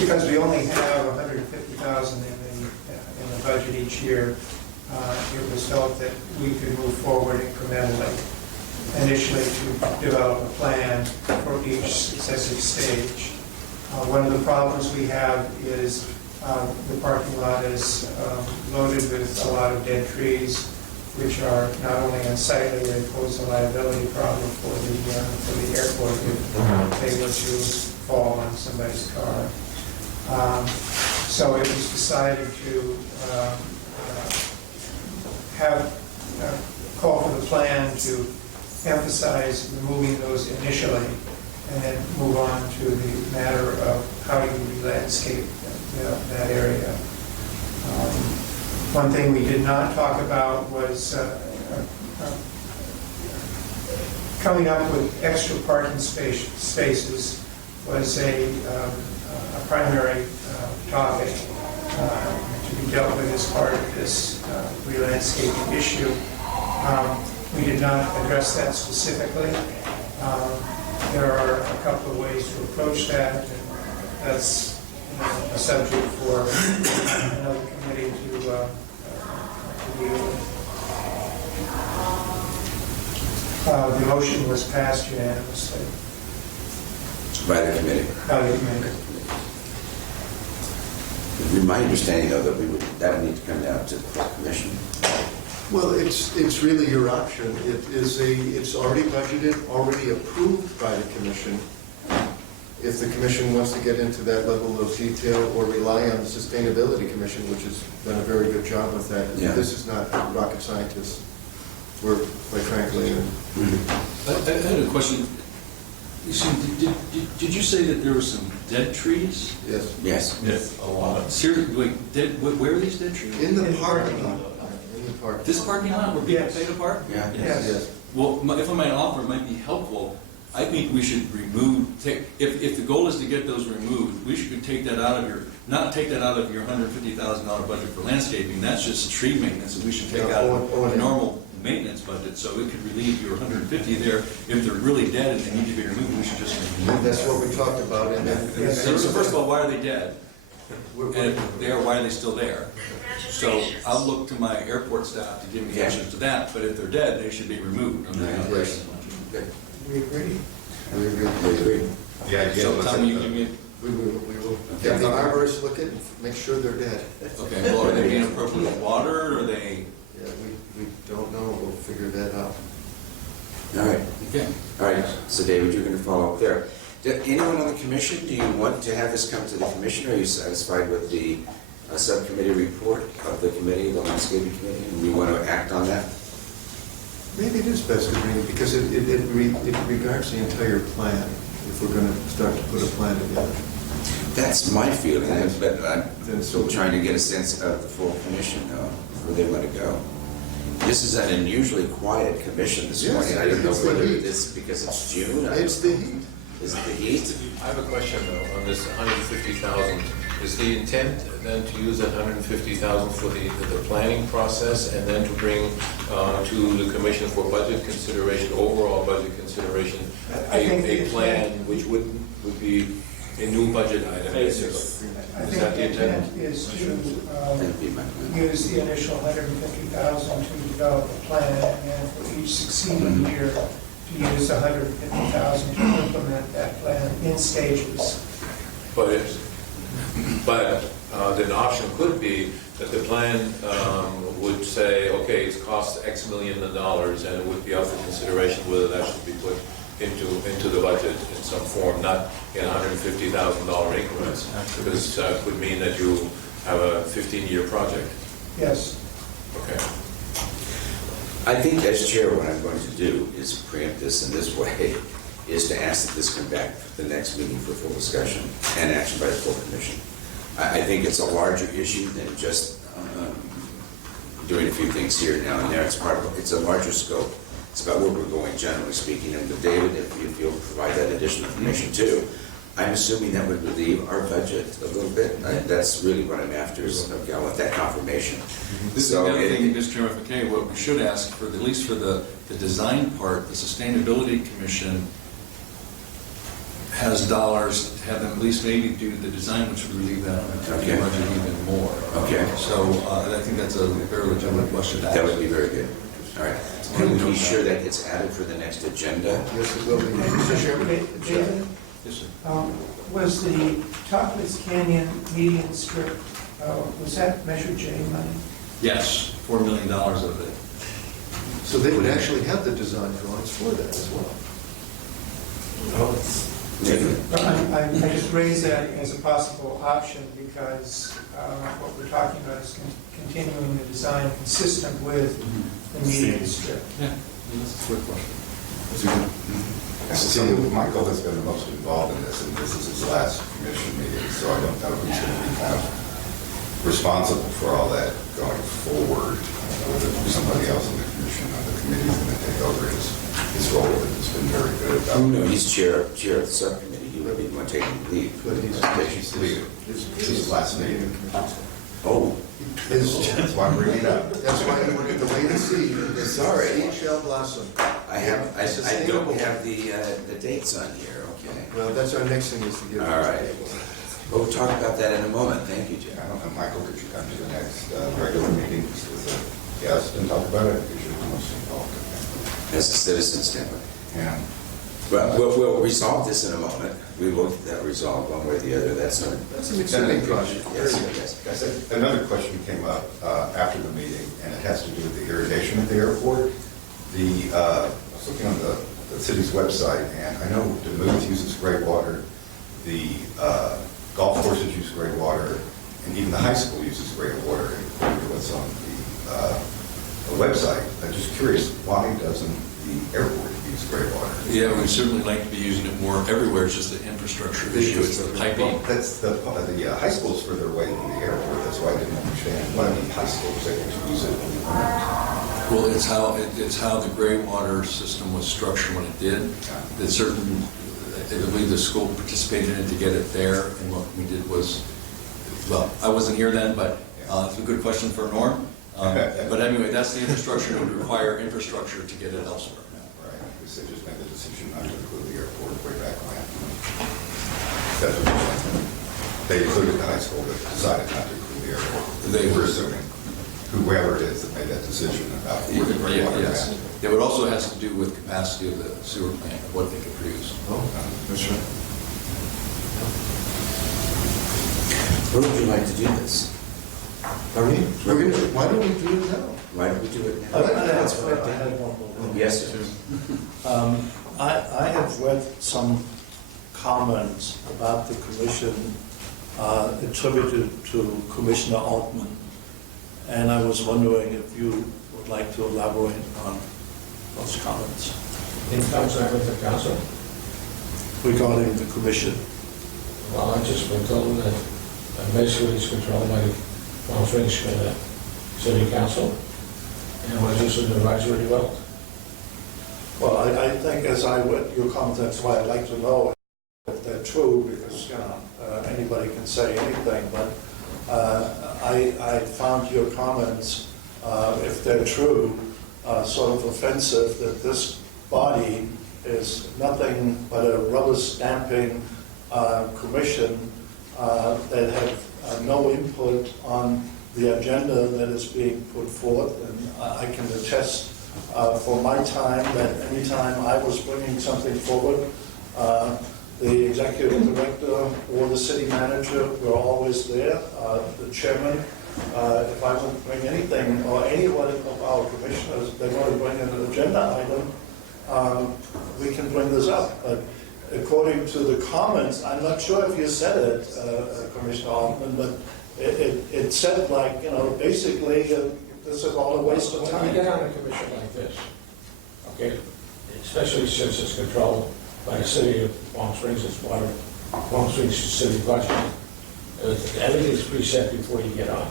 Because we only have $150,000 in the budget each year, it was felt that we could move forward incrementally, initially to develop a plan for each successive stage. One of the problems we have is the parking lot is loaded with a lot of dead trees, which are not only unsightly, they pose a liability problem for the airport if they were to fall on somebody's car. So it was decided to call for the plan to emphasize removing those initially and then move on to the matter of how do you landscape that area. One thing we did not talk about was coming up with extra parking spaces was a primary topic to be dealt with as part of this re-landscaping issue. We did not address that specifically. There are a couple of ways to approach that, and that's a subject for another committee to deal with. The motion was passed unanimously. By the committee. By the committee. My understanding, though, that would need to come down to the full commission. Well, it's really your option. It's already budgeted, already approved by the commission. If the commission wants to get into that level of detail or rely on the Sustainability Commission, which has done a very good job with that, Yeah. This is not rocket scientists' work, quite frankly. I had a question. You see, did you say that there were some dead trees? Yes. Yes. Yes, a lot of. Seriously, wait, where are these dead trees? In the parking lot. In the parking. This parking lot where people Yes. pay to park? Yeah. Yes. Well, if I might offer, it might be helpful. I think we should if the goal is to get those removed, we should take that out of not take that out of your $150,000 budget for landscaping. That's just tree maintenance, and we should take out a normal maintenance budget, so it could relieve your 150 there. If they're really dead and they need to be removed, we should just remove them. That's what we talked about. So first of all, why are they dead? And if they are, why are they still there? So I'll look to my airport staff to give me answers to that, but if they're dead, they should be removed. Yes. We agree. We agree. The idea So was tell that me, the- We will. Have the arborists look at it and make sure they're dead. okay, well, are they being appropriately watered, or are they? Yeah, we don't know. We'll figure that out. All right. Okay. All right. So, David, you're going to follow up there. Anyone on the commission, do you want to have this come to the commission, or are you satisfied with the subcommittee report of the committee, the landscaping committee, and we want to act on that? Maybe it is best to bring it, because it regards the entire plan, if we're going to start to put a plan together. That's my feeling, but I'm Then still trying to get a sense of the full commission, where they want to go. This is an unusually quiet commission this Yes, morning. I don't know it's the whether heat. it's because it's June. It's the heat. Is it the heat? I have a question though, on this 150,000. Is the intent then to use that 150,000 for the planning process and then to bring to the commission for budget consideration, overall budget consideration, I think a the plan intent- which would be a new budget item basically? I Is think that the the intent? intent is to That'd be my plan. use the initial 150,000 to develop a plan, and for each succeeding year, to use 150,000 to implement that plan in stages. But then the option could be that the plan would say, okay, it's cost X million of dollars, and it would be up for consideration whether that should be put into the budget in some form, not in $150,000 increments, because that would mean that you have a 15-year project. Yes. Okay. I think as chair, what I'm going to do is preempt this in this way, is to ask that this come back to the next meeting for full discussion and action by the full commission. I think it's a larger issue than just doing a few things here now and there. It's a larger scope. It's about where we're going, generally speaking. And with David, if you'll provide that additional information too, I'm assuming that would relieve our budget a little bit. That's really what I'm after, is okay, I want that confirmation. This is So another it- thing, Mr. Chairman, if I can, what we should ask for, at least for the design part, the Sustainability Commission has dollars to have them at least maybe do the design, which would relieve that Okay. budget even more. Okay. So I think that's a very legitimate question to ask. That would be very good. All right. Can we be sure that gets added for the next agenda? Yes, it will be. Mr. Chairman, David, Yes, sir. was the Topless Canyon median strip, was that Measure J money? Yes, $4 million of it. So they would actually have the design drawings for that as well. Nathan? I just raised that as a possible option because what we're talking about is continuing the design consistent with the median strip. Yeah, that's a good question. See, Michael has been the most involved in this, and this is his last commission meeting, so I don't know who's going to be kind of responsible for all that going forward. Whether somebody else in the commission or the committee is going to take over his role, and it's been very good. Oh, no, he's chair of the subcommittee. He would be the one taking the lead. But he's leaving. His last meeting. Oh, That's why I'm bringing it up. That's why we're going to wait and see. Sorry. Seed shall blossom. I don't have the dates on here, okay. Well, that's our next thing is to get. All right. We'll talk about that in a moment. Thank you, Jim. I don't know, Michael, could you come to the next regular meeting just as a guest and talk about it? Because you're the most involved in that. As a citizen standpoint. Yeah. Well, we'll resolve this in a moment. We will get that resolved one way or the other. That's an exciting project. Yes, yes. I said, another question came up after the meeting, and it has to do with the irrigation at the airport. I was looking on the city's website, and I know Duluth uses gray water, the golf courses use gray water, and even the high school uses gray water, according to what's on the website. I'm just curious, why doesn't the airport use gray water? Yeah, we'd certainly like to be using it more everywhere. It's just an infrastructure issue. It's the piping. Well, that's the high school's further away than the airport. That's why I didn't understand why the high schools able to use it. Well, it's how the gray water system was structured when it did. That certain, I believe the school participated in it to get it there, and what we did was, well, I wasn't here then, but it's a good question for Norm. But anyway, that's the infrastructure. It would require infrastructure to get it elsewhere. Right, because they just made the decision not to include the airport way back when. That's what you're saying. They included the high school, but decided not to include the airport. They were assuming, whoever it is that made that decision about where the gray water Yes. is. It would also has to do with capacity of the sewer plant, what they can produce. Oh, that's right. Where would you like to do this? Why don't we do it now? Why don't we do it I now? had one more. Yes, sir. I have read some comments about the commission attributed to Commissioner Altman, and I was wondering if you would like to elaborate on those comments In contact with the council, regarding the commission. well, I've just been told that basically it's controlled by the Palm Springs City Council, and was just an advisory vote. Well, I think as I read your comments, that's why I'd like to know if they're true, because, you know, anybody can say anything, but I found your comments, if they're true, sort of offensive, that this body is nothing but a rubber stamping commission that have no input on the agenda that is being put forth, and I can attest for my time that any time I was bringing something forward, the executive director or the city manager were always there, the chairman. If I would bring anything, or any one of our commissioners, they want to bring in an agenda item, we can bring this up. But according to the comments, I'm not sure if you said it, Commissioner Altman, but it said like, you know, basically, this is all a waste of When time. you get on a commission like this, okay, especially since it's controlled by the city of Palm Springs, it's part of Palm Springs city budget, everything's preset before you get on.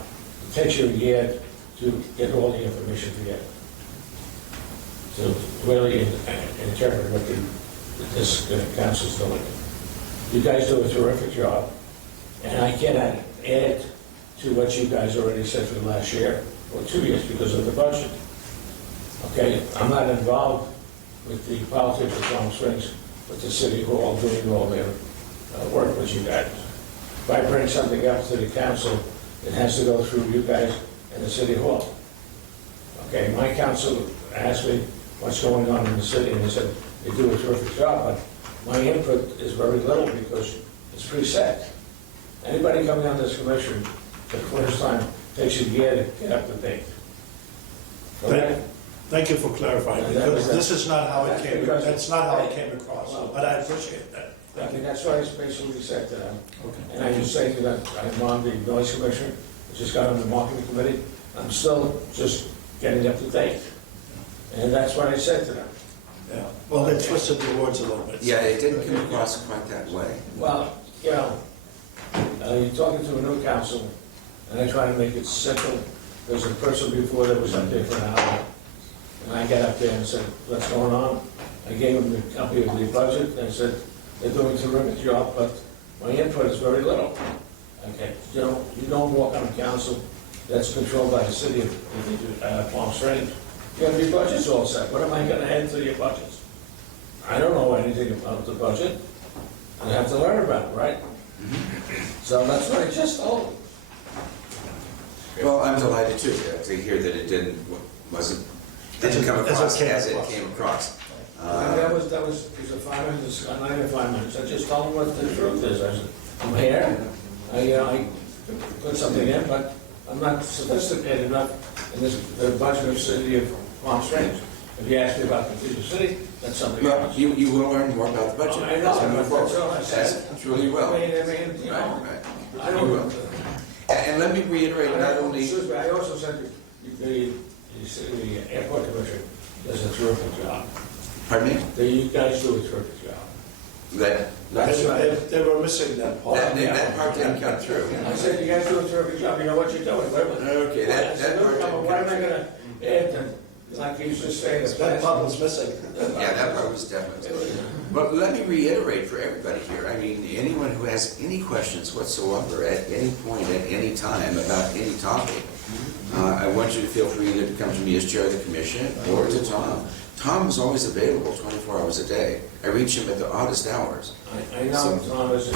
It takes you a year to get all the information together. To really interpret what this council's doing. You guys do a terrific job, and I cannot add to what you guys already said for the last year or 2 years because of the budget. Okay, I'm not involved with the politics of Palm Springs, with the city hall doing all their work with you guys. If I bring something up to the council, it has to go through you guys and the city hall. Okay, my council asked me what's going on in the city, and they said, they do a terrific job, but my input is very little because it's preset. Anybody coming on this commission for the first time takes a year to get up to date. Okay? Thank you for clarifying, because this is not how it came, that's not how it came across, but I appreciate that. I mean, that's what I basically said to them. Okay. And I just say to them, I'm on the noise commission, I just got on the marketing committee, I'm still just getting up to date. And that's what I said to them. Yeah, well, they twisted the words a little bit. Yeah, it didn't come across quite that way. Well, you know, you're talking to a new council, and I try to make it simple. There's a person before that was up there for an hour, and I got up there and said, what's going on? I gave them the copy of the budget, and I said, they're doing a terrific job, but my input is very little. Okay, you know, you don't walk on a council that's controlled by the city of Palm Springs. You have your budgets all set. What am I gonna add to your budgets? I don't know anything about the budget. I have to learn about it, right? So that's what I just told them. Well, I'm delighted too, to hear that it didn't come across as it came across. And that was, it was a 5 minutes, 95 minutes. I just told them what the truth is. I said, I'm here, I put something in, but I'm not sophisticated enough in the budget of the city of Palm Springs. If you ask me about Cathedral City, that's something Well, else. you will learn more about the budget. I know, as we move that's forward. all I said. That's truly well. I mean, you know, Right. I You don't will. know. And let me reiterate, not only, Excuse me, I also said the airport commission does a terrific job. pardon me? You guys do a terrific job. They were missing that part. That part didn't come through. I said, you guys do a terrific job, you know what you're doing. Okay, that I said, part look, didn't what am I come through. gonna add to, like you just saying, That part was missing. Yeah, that part was definitely. But let me reiterate for everybody here, I mean, anyone who has any questions whatsoever at any point, at any time, about any topic, I want you to feel free either to come to me as chair of the commission or to Tom. Tom is always available 24 hours a day. I reach him at the oddest hours. I know Tom does a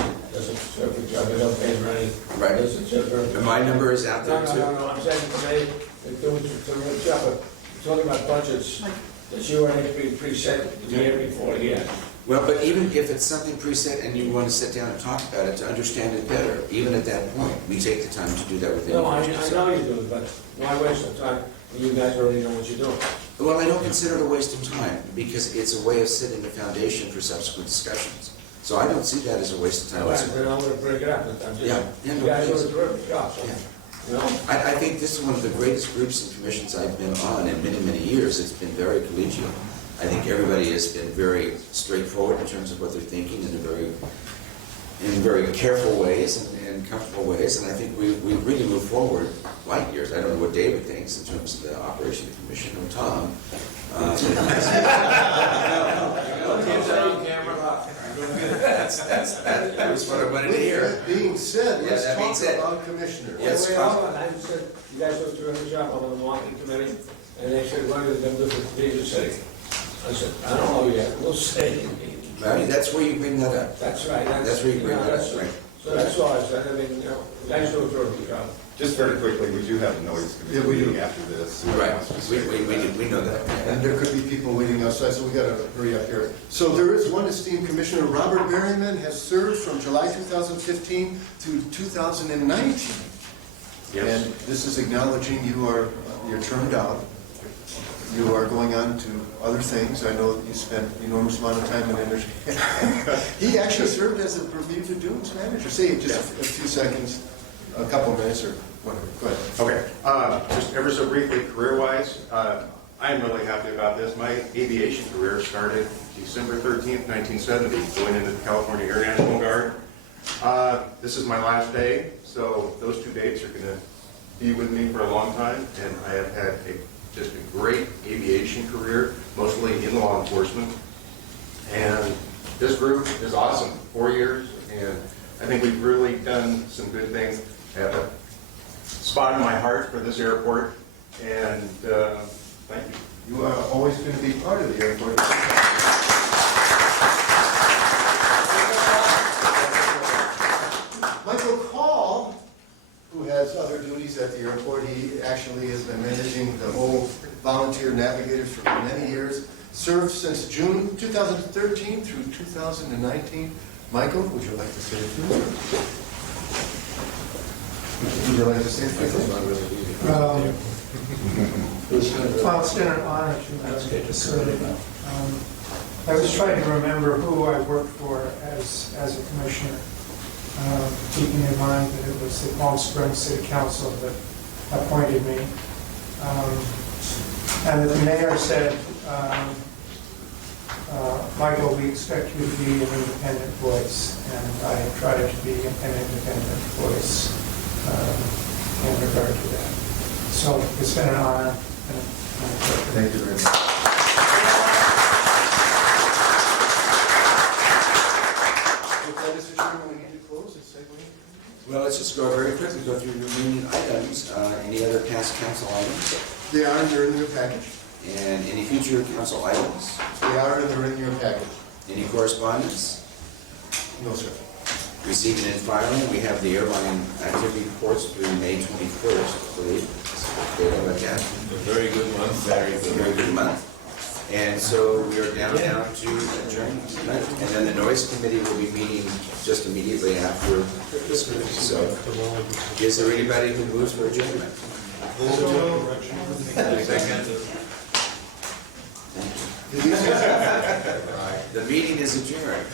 terrific job, I don't pay him any. Right. Does a terrific And my number is out there too. No, I'm saying today, they're doing a terrific job, but talking about budgets, that you already preset the year before, yeah. Well, but even if it's something preset and you want to sit down and talk about it to understand it better, even at that point, we take the time to do that with any No, I questions. know you do, but why waste the time when you guys already know what you're doing? Well, I don't consider it a waste of time because it's a way of setting the foundation for subsequent discussions. So I don't see that as a waste of time All right, whatsoever. then I'm gonna break it up, but I'm just, Yeah, you no, guys do please. a terrific job, so, Yeah. you know? I think this is one of the greatest groups and commissions I've been on in many, many years. It's been very collegial. I think everybody has been very straightforward in terms of what they're thinking in very careful ways and comfortable ways. And I think we really moved forward light years. I don't know what David thinks in terms of the operation of the commission or Tom. That was what I wanted to hear. That being said, Yeah, let's that being talk said. about commissioners. Yes, Wait, Tom. hold on, I just said, you guys do a terrific job on the marketing committee, and they said, what are they gonna do for Cathedral City? I said, I don't know yet, we'll see. I mean, that's where you bring that up. That's right. That's where you bring that that's- up, right? So that's why I said, I mean, you know, you guys do a terrific job. Just very quickly, we do have a noise Yeah, we committee do. meeting after this. Right, we know that. And there could be people waiting outside, so we gotta hurry up here. So there is one esteemed commissioner, Robert Berryman, has served from July 2015 to 2019. And this is acknowledging you're termed out. You are going on to other things. I know that you spent enormous amount of time and energy. He actually served as a Bermuda Dunes manager. Say just a few seconds, a couple of minutes or whatever. Go ahead. Okay, just ever so briefly, career-wise, I'm really happy about this. My aviation career started December 13th, 1970, going into the California Air National Guard. This is my last day, so those 2 dates are going to be with me for a long time, and I have had just a great aviation career, mostly in law enforcement. And this group is awesome. 4 years, and I think we've really done some good things. I have a spot in my heart for this airport, and thank you. You are always going to be part of the airport. Michael Call, who has other duties at the airport, he actually has been managing the whole volunteer navigators for many years, served since June 2013 through 2019. Michael, would you like to say a few words? Would you like to say a few things? Well, it's been an honor to serve. I was trying to remember who I worked for as a commissioner, keeping in mind that it was the Palm Springs City Council that appointed me. And the mayor said, Michael, we expect you to be an independent voice, and I have tried to be an independent voice in regard to that. So it's been an honor. Thank you very much. With that, Mr. Chairman, we need to close and segue. Well, let's just go very quickly, go through remaining items. Any other past council items? They're in your package. And any future council items? They're in your package. Any correspondence? No, sir. Receiving and filing, we have the airline activity reports through May 21st, I believe. A very good month. Very good month. And so we are down to adjournment tonight. And then the noise committee will be meeting just immediately after this meeting. So is there anybody who moves for adjournment? The meeting is adjourned.